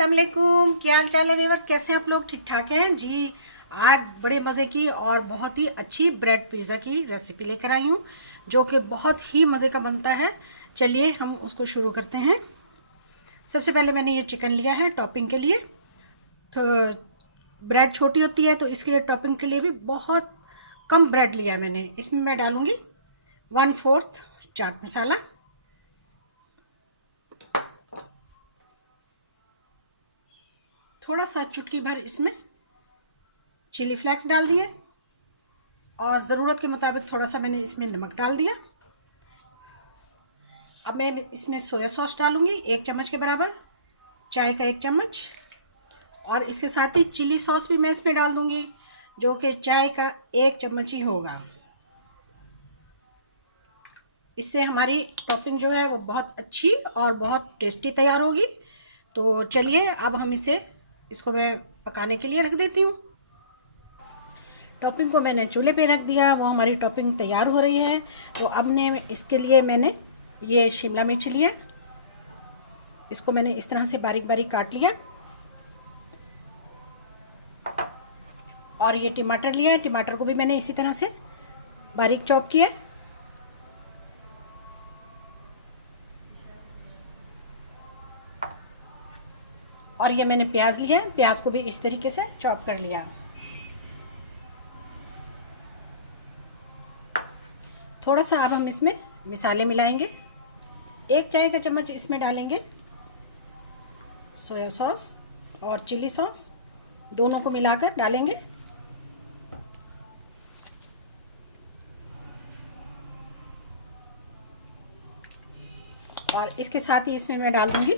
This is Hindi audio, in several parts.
अस्सलाम वालेकुम, क्या हाल चाल है व्यूअर्स। कैसे हैं आप लोग? ठीक ठाक हैं जी। आज बड़े मज़े की और बहुत ही अच्छी ब्रेड पिज़्ज़ा की रेसिपी लेकर आई हूँ, जो कि बहुत ही मज़े का बनता है। चलिए हम उसको शुरू करते हैं। सबसे पहले मैंने ये चिकन लिया है टॉपिंग के लिए। तो ब्रेड छोटी होती है, तो इसके लिए टॉपिंग के लिए भी बहुत कम ब्रेड लिया है मैंने। इसमें मैं डालूँगी 1/4 चाट मसाला, थोड़ा सा चुटकी भर इसमें चिली फ्लेक्स डाल दिए, और ज़रूरत के मुताबिक थोड़ा सा मैंने इसमें नमक डाल दिया। अब मैं इसमें सोया सॉस डालूंगी 1 चम्मच के बराबर, चाय का 1 चम्मच। और इसके साथ ही चिली सॉस भी मैं इसमें डाल दूंगी, जो कि चाय का 1 चम्मच ही होगा। इससे हमारी टॉपिंग जो है वो बहुत अच्छी और बहुत टेस्टी तैयार होगी। तो चलिए अब हम इसको मैं पकाने के लिए रख देती हूँ। टॉपिंग को मैंने चूल्हे पे रख दिया, वो हमारी टॉपिंग तैयार हो रही है। तो अब ने इसके लिए मैंने ये शिमला मिर्च लिया, इसको मैंने इस तरह से बारीक बारीक काट लिया। और ये टमाटर लिया है, टमाटर को भी मैंने इसी तरह से बारीक चॉप किया। और ये मैंने प्याज लिया है, प्याज को भी इस तरीके से चॉप कर लिया। थोड़ा सा अब हम इसमें मसाले मिलाएंगे। 1 चाय का चम्मच इसमें डालेंगे सोया सॉस और चिली सॉस, दोनों को मिलाकर डालेंगे। और इसके साथ ही इसमें मैं डाल दूंगी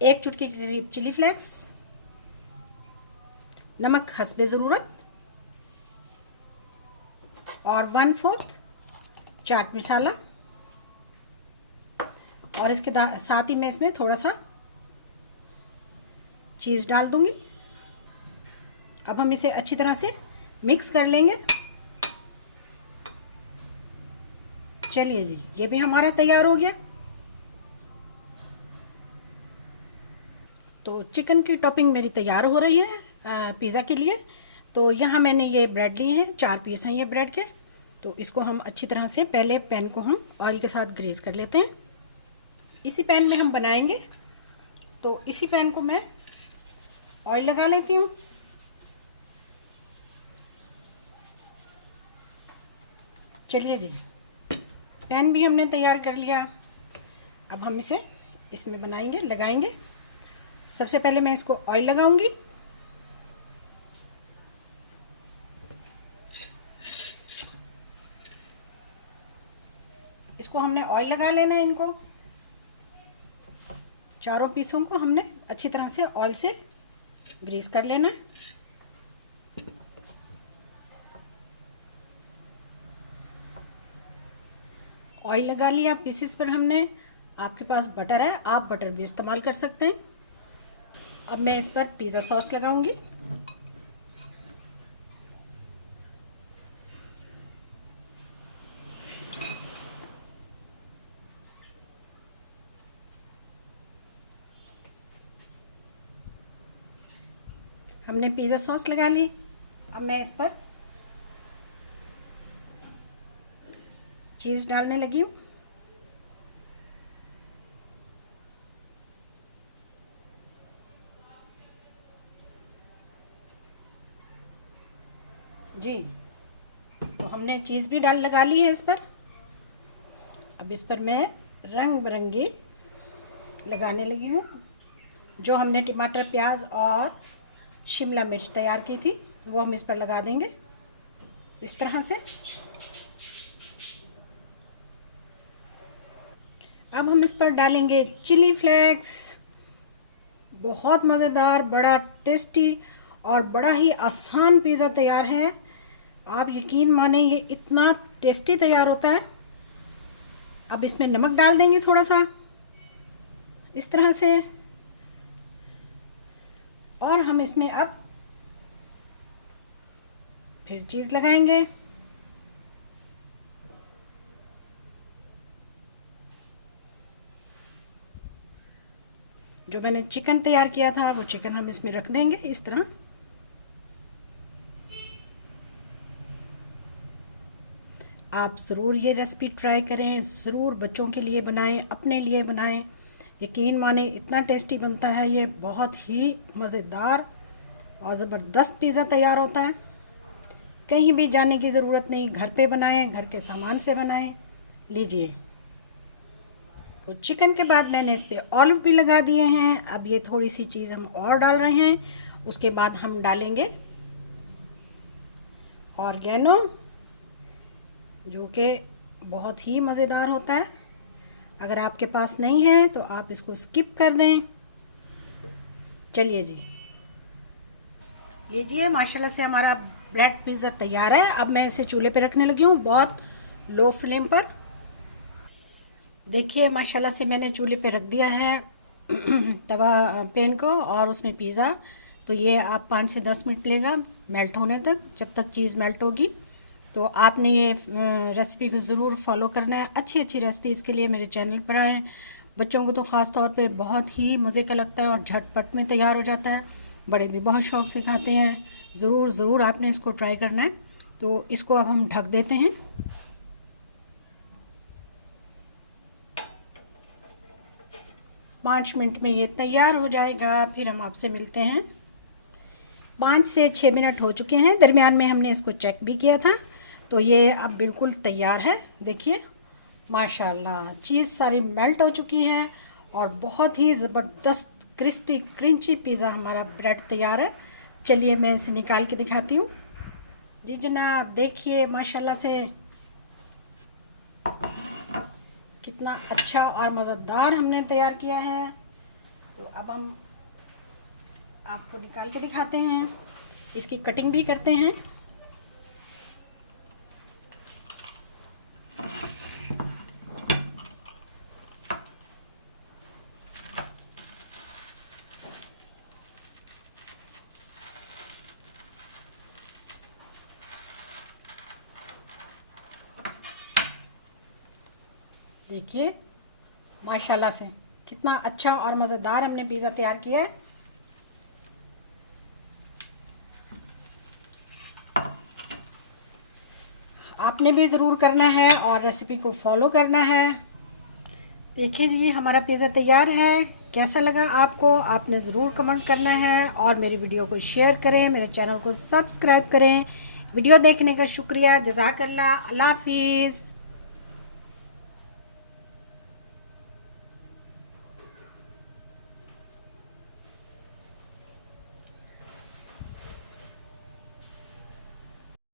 1 चुटकी के करीब चिली फ्लेक्स, नमक हस्बे ज़रूरत, और 1/4 चाट मसाला। और इसके साथ ही मैं इसमें थोड़ा सा चीज़ डाल दूंगी। अब हम इसे अच्छी तरह से मिक्स कर लेंगे। चलिए जी, ये भी हमारा तैयार हो गया। तो चिकन की टॉपिंग मेरी तैयार हो रही है पिज़्ज़ा के लिए। तो यहाँ मैंने ये ब्रेड लिए हैं, 4 पीस हैं ये ब्रेड के। तो इसको हम अच्छी तरह से पहले पैन को हम ऑयल के साथ ग्रीस कर लेते हैं। इसी पैन में हम बनाएंगे, तो इसी पैन को मैं ऑयल लगा लेती हूँ। चलिए जी, पैन भी हमने तैयार कर लिया। अब हम इसे इसमें बनाएंगे, लगाएंगे। सबसे पहले मैं इसको ऑयल लगाऊंगी। इसको हमने ऑयल लगा लेना है। इनको चारों पीसों को हमने अच्छी तरह से ऑयल से ग्रीस कर लेना है। ऑयल लगा लिया पीसेस पर हमने। आपके पास बटर है, आप बटर भी इस्तेमाल कर सकते हैं। अब मैं इस पर पिज़्ज़ा सॉस लगाऊंगी। हमने पिज़्ज़ा सॉस लगा ली। अब मैं इस पर चीज़ डालने लगी हूँ। जी, तो हमने चीज़ भी डाल लगा ली है इस पर। अब इस पर मैं रंग बिरंगी लगाने लगी हूँ। जो हमने टमाटर, प्याज और शिमला मिर्च तैयार की थी, वो हम इस पर लगा देंगे इस तरह से। अब हम इस पर डालेंगे चिली फ्लेक्स। बहुत मज़ेदार, बड़ा टेस्टी और बड़ा ही आसान पिज़्ज़ा तैयार है। आप यकीन माने, ये इतना टेस्टी तैयार होता है। अब इसमें नमक डाल देंगे थोड़ा सा इस तरह से। और हम इसमें अब फिर चीज़ लगाएंगे। जो मैंने चिकन तैयार किया था वो चिकन हम इसमें रख देंगे इस तरह। आप ज़रूर ये रेसिपी ट्राई करें, ज़रूर बच्चों के लिए बनाएं, अपने लिए बनाएं। यकीन माने इतना टेस्टी बनता है ये, बहुत ही मज़ेदार और ज़बरदस्त पिज़्ज़ा तैयार होता है। कहीं भी जाने की ज़रूरत नहीं, घर पे बनाएं, घर के सामान से बनाएं। लीजिए, तो चिकन के बाद मैंने इस पर ऑलिव भी लगा दिए हैं। अब ये थोड़ी सी चीज़ हम और डाल रहे हैं। उसके बाद हम डालेंगे ऑर्गेनो, जो कि बहुत ही मज़ेदार होता है। अगर आपके पास नहीं है तो आप इसको स्किप कर दें। चलिए जी, लीजिए, माशाल्लाह से हमारा ब्रेड पिज़्ज़ा तैयार है। अब मैं इसे चूल्हे पे रखने लगी हूँ, बहुत लो फ्लेम पर। देखिए माशाल्लाह से मैंने चूल्हे पे रख दिया है तवा पैन को, और उसमें पिज़्ज़ा। तो ये आप 5 से 10 मिनट लेगा मेल्ट होने तक, जब तक चीज़ मेल्ट होगी। तो आपने ये रेसिपी को ज़रूर फॉलो करना है। अच्छी अच्छी रेसिपीज़ के लिए मेरे चैनल पर आएँ। बच्चों को तो ख़ास तौर पे बहुत ही मज़े का लगता है और झटपट में तैयार हो जाता है। बड़े भी बहुत शौक़ से खाते हैं। ज़रूर ज़रूर आपने इसको ट्राई करना है। तो इसको अब हम ढक देते हैं। 5 मिनट में ये तैयार हो जाएगा, फिर हम आपसे मिलते हैं। 5 से 6 मिनट हो चुके हैं। दरमियान में हमने इसको चेक भी किया था। तो ये अब बिल्कुल तैयार है। देखिए माशाल्लाह, चीज़ सारी मेल्ट हो चुकी है और बहुत ही ज़बरदस्त क्रिस्पी क्रंची पिज़्ज़ा हमारा ब्रेड तैयार है। चलिए मैं इसे निकाल के दिखाती हूँ। जी जनाब, देखिए माशाल्लाह से कितना अच्छा और मज़ेदार हमने तैयार किया है। तो अब हम आपको निकाल के दिखाते हैं, इसकी कटिंग भी करते हैं। देखिए माशाल्लाह से कितना अच्छा और मज़ेदार हमने पिज़्ज़ा तैयार किया है। आपने भी ज़रूर करना है और रेसिपी को फॉलो करना है। देखिए जी, हमारा पिज़्ज़ा तैयार है। कैसा लगा आपको, आपने ज़रूर कमेंट करना है और मेरी वीडियो को शेयर करें, मेरे चैनल को सब्सक्राइब करें। वीडियो देखने का शुक्रिया, जज़ाकल्लाह, अल्लाह हाफ़िज़।